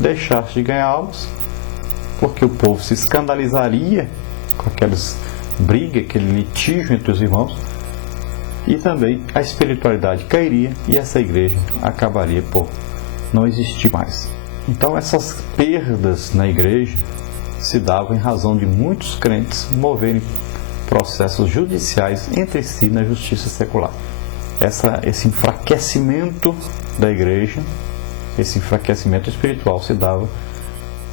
deixasse de ganhar almas, porque o povo se escandalizaria com aquelas brigas, aquele litígio entre os irmãos, e também a espiritualidade cairia e essa igreja acabaria por não existir mais. Então essas perdas na igreja se davam em razão de muitos crentes moverem processos judiciais entre si na justiça secular. Esse enfraquecimento da igreja, esse enfraquecimento espiritual se dava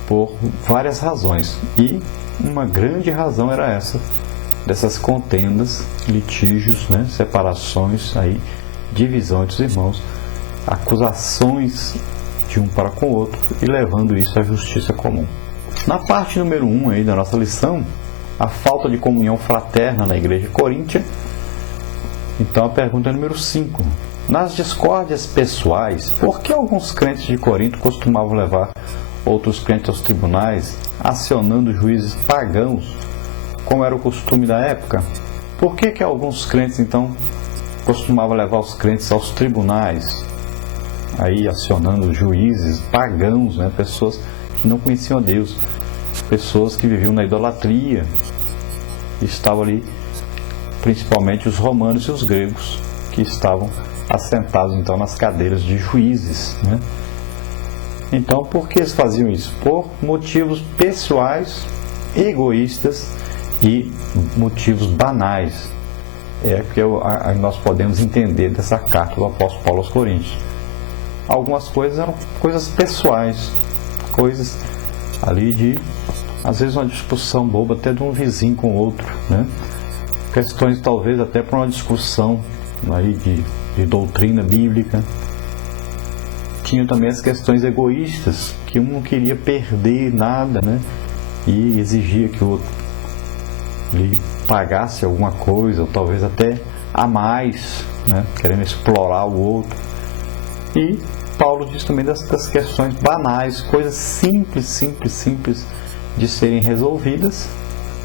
por várias razões, e uma grande razão era essa, dessas contendas, litígios, separações, divisão entre os irmãos, acusações de um para com o outro e levando isso à justiça comum. Na parte número 1 da nossa lição, a falta de comunhão fraterna na igreja coríntia. Então a pergunta número 5. Nas discórdias pessoais, por que alguns crentes de Corinto costumavam levar outros crentes aos tribunais, acionando juízes pagãos, como era o costume da época? Por que alguns crentes, então, costumavam levar os crentes aos tribunais, acionando juízes pagãos, pessoas que não conheciam a Deus, pessoas que viviam na idolatria, estavam ali, principalmente os romanos e os gregos, que estavam assentados, então, nas cadeiras de juízes, Então, por que eles faziam isso? Por motivos pessoais, egoístas e motivos banais. É que nós podemos entender dessa carta do apóstolo Paulo aos Coríntios. Algumas coisas eram coisas pessoais, coisas ali de, às vezes, uma discussão boba até de um vizinho com o outro, Questões talvez até para uma discussão de doutrina bíblica. Tinha também as questões egoístas, que um não queria perder nada, e exigia que o outro lhe pagasse alguma coisa, ou talvez até a mais, querendo explorar o outro. E Paulo diz também das questões banais, coisas simples de serem resolvidas.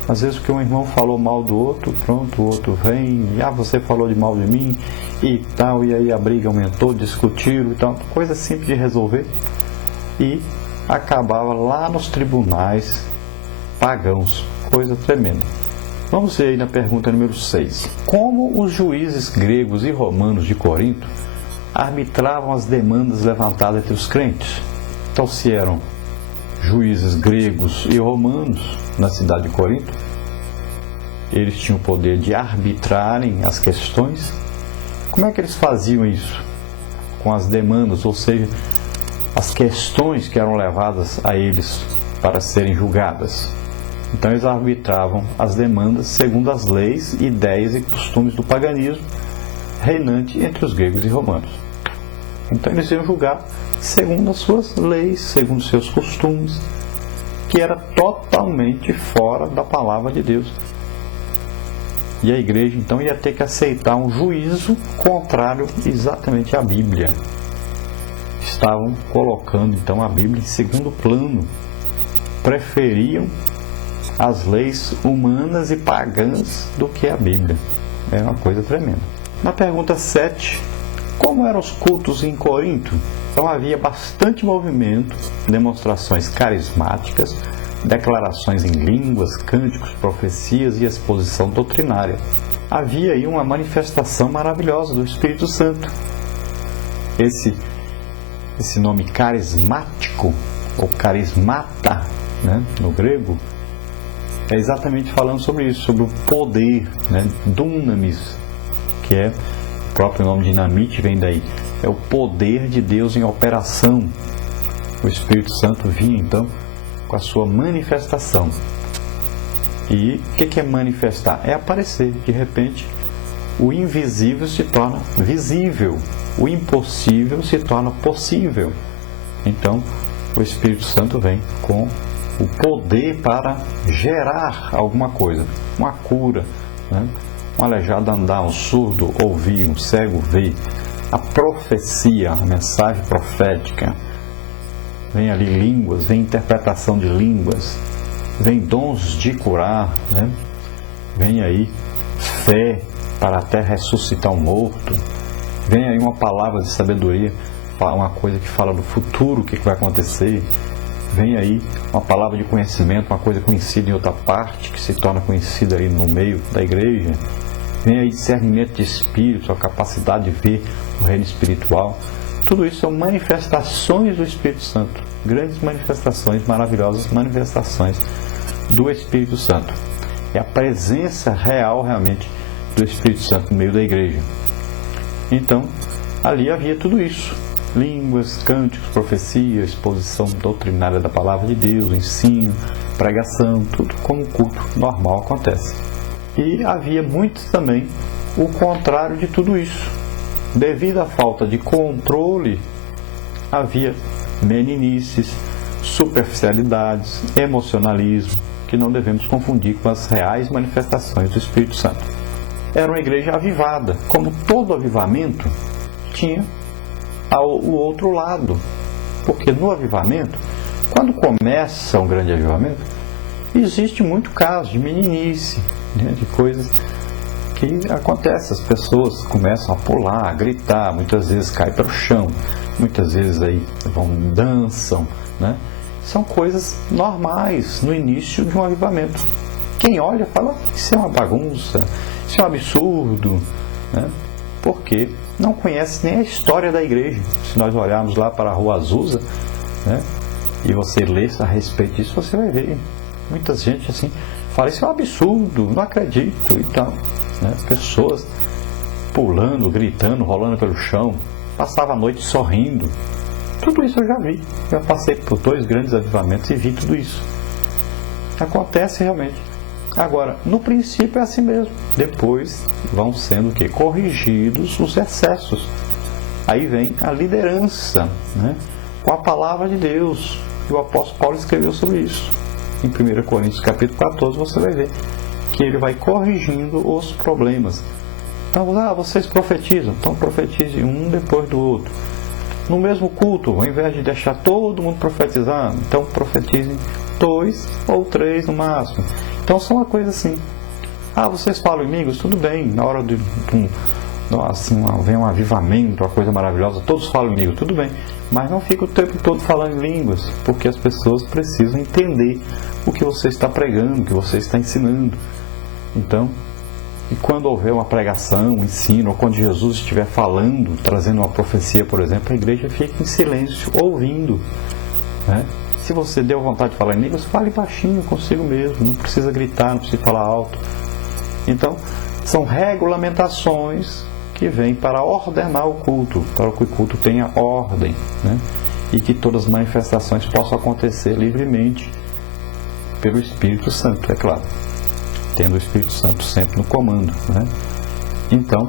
Às vezes porque um irmão falou mal do outro, pronto, o outro vem, você falou de mal de mim e tal, e aí a briga aumentou, discutiram e tal, coisa simples de resolver, e acabava lá nos tribunais pagãos, coisa tremenda. Vamos ver aí na pergunta número 6. Como os juízes gregos e romanos de Corinto arbitravam as demandas levantadas entre os crentes? Então, se eram juízes gregos e romanos na cidade de Corinto, eles tinham o poder de arbitrarem as questões. Como é que eles faziam isso? Com as demandas, ou seja, as questões que eram levadas a eles para serem julgadas. Então eles arbitravam as demandas segundo as leis, ideias e costumes do paganismo reinante entre os gregos e romanos. Então eles iam julgar segundo as suas leis, segundo os seus costumes, que era totalmente fora da palavra de Deus. E a igreja então ia ter que aceitar um juízo contrário exatamente à Bíblia. Estavam colocando então a Bíblia em segundo plano. Preferiam as leis humanas e pagãs do que a Bíblia. É uma coisa tremenda. Na pergunta 7, como eram os cultos em Corinto? Então havia bastante movimento, demonstrações carismáticas, declarações em línguas, cânticos, profecias e exposição doutrinária. Havia aí uma manifestação maravilhosa do Espírito Santo. Esse nome carismático, ou carismata, no grego, é exatamente falando sobre isso, sobre o poder, dunamis, que é o próprio nome dinamite, vem daí. É o poder de Deus em operação. O Espírito Santo vinha então com a sua manifestação. E o que é manifestar? É aparecer. De repente, o invisível se torna visível. O impossível se torna possível. Então, o Espírito Santo vem com o poder para gerar alguma coisa. Uma cura, um aleijado andar, um surdo ouvir, um cego ver. A profecia, a mensagem profética. Vem ali línguas, vem interpretação de línguas, vem dons de curar, Vem aí fé para até ressuscitar um morto, vem aí uma palavra de sabedoria. uma coisa que fala do futuro, o que vai acontecer. Vem aí uma palavra de conhecimento, uma coisa conhecida em outra parte, que se torna conhecida aí no meio da igreja. Vem aí discernimento de espírito, a capacidade de ver o reino espiritual. Tudo isso são manifestações do Espírito Santo. Grandes manifestações, maravilhosas manifestações do Espírito Santo. É a presença real, realmente, do Espírito Santo no meio da igreja. Então, ali havia tudo isso. Línguas, cânticos, profecia, exposição doutrinária da palavra de Deus, ensino, pregação, tudo como o culto normal acontece. E havia muito também o contrário de tudo isso. Devido à falta de controle, havia meninices, superficialidades, emocionalismo, que não devemos confundir com as reais manifestações do Espírito Santo. Era uma igreja avivada, como todo avivamento tinha o outro lado, porque no avivamento, quando começa um grande avivamento, existe muito caso de meninice, né, de coisas que acontecem, as pessoas começam a pular, a gritar, muitas vezes caem para o chão, muitas vezes aí dançam, né? São coisas normais no início de um avivamento. Quem olha fala, isso é uma bagunça, isso é um absurdo, né? Porque não conhece nem a história da igreja. Se nós olharmos lá para a Rua Azusa, né, e você ler a respeito disso, você vai ver muita gente assim, fala, isso é um absurdo, não acredito e tal, né? Pessoas pulando, gritando, rolando pelo chão, passava a noite sorrindo. Tudo isso eu já vi. Eu passei por 2 grandes avivamentos e vi tudo isso. Acontece realmente. Agora, no princípio é assim mesmo. Depois vão sendo o quê? Corrigidos os excessos. Aí vem a liderança, né? Com a palavra de Deus. E o apóstolo Paulo escreveu sobre isso. Em 1 Coríntios capítulo 14 você vai ver que ele vai corrigindo os problemas. Então, vocês profetizam. Então profetizem um depois do outro. No mesmo culto, ao invés de deixar todo mundo profetizando, então profetizem 2 ou 3 no máximo. Então são uma coisa assim. Vocês falam em línguas, tudo bem. Na hora de assim, vem um avivamento, uma coisa maravilhosa, todos falam em línguas, tudo bem. Mas não fica o tempo todo falando em línguas, porque as pessoas precisam entender o que você está pregando, o que você está ensinando. Então, e quando houver uma pregação, um ensino, ou quando Jesus estiver falando, trazendo uma profecia, por exemplo, a igreja fica em silêncio, ouvindo, né? Se você deu vontade de falar em línguas, fale baixinho consigo mesmo, não precisa gritar, não precisa falar alto. Então, são regulamentações que vêm para ordenar o culto, para que o culto tenha ordem, né? E que todas as manifestações possam acontecer livremente pelo Espírito Santo, é claro, tendo o Espírito Santo sempre no comando, né? Então,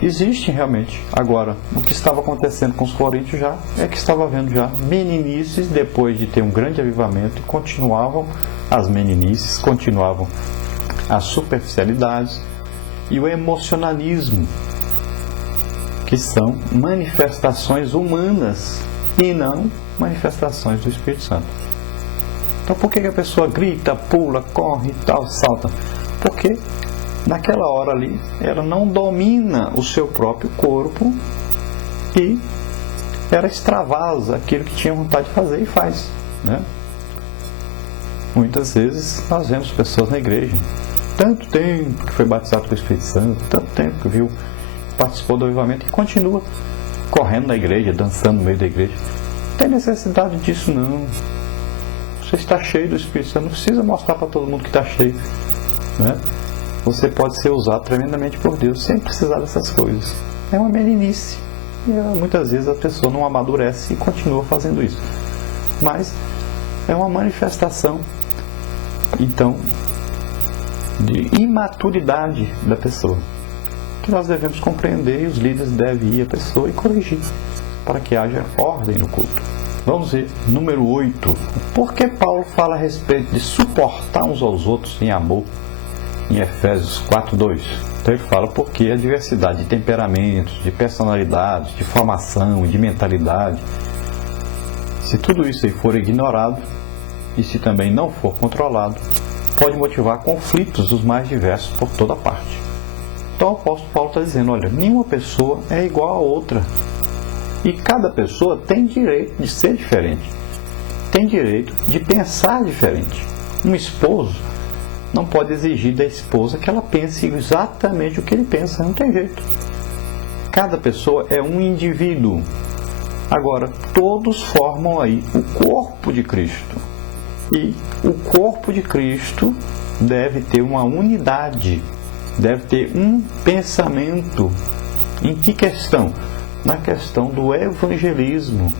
existe realmente. Agora, o que estava acontecendo com os coríntios já é que estava havendo já meninices depois de ter um grande avivamento, e continuavam as meninices, continuavam as superficialidades e o emocionalismo, que são manifestações humanas e não manifestações do Espírito Santo. Então, por que a pessoa grita, pula, corre e tal, salta? Porque naquela hora ali, ela não domina o seu próprio corpo e ela extravasa aquilo que tinha vontade de fazer e faz, né? Muitas vezes nós vemos pessoas na igreja, tanto tempo que foi batizado com o Espírito Santo, tanto tempo que participou do avivamento e continua correndo na igreja, dançando no meio da igreja. Não tem necessidade disso não. Você está cheio do Espírito Santo, não precisa mostrar para todo mundo que está cheio, né? Você pode ser usado tremendamente por Deus sem precisar dessas coisas. É uma meninice. E muitas vezes a pessoa não amadurece e continua fazendo isso. Mas é uma manifestação, então, de imaturidade da pessoa, que nós devemos compreender, e os líderes devem ir à pessoa e corrigir, para que haja ordem no culto. Vamos ver, número 8. Por que Paulo fala a respeito de suportar uns aos outros em amor? Em Efésios 4:2. Então ele fala porque a diversidade de temperamentos, de personalidades, de formação e de mentalidade, se tudo isso aí for ignorado e se também não for controlado, pode motivar conflitos dos mais diversos por toda parte. Então o apóstolo Paulo está dizendo, olha, nenhuma pessoa é igual a outra. E cada pessoa tem direito de ser diferente, tem direito de pensar diferente. Um esposo não pode exigir da esposa que ela pense exatamente o que ele pensa, não tem jeito. Cada pessoa é um indivíduo. Agora, todos formam aí o corpo de Cristo. E o corpo de Cristo deve ter uma unidade, deve ter um pensamento. Em que questão? Na questão do evangelismo,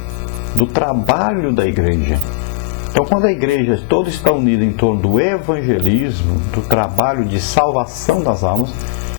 do trabalho da igreja. Então, quando a igreja toda está unida em torno do evangelismo, do trabalho de salvação das almas,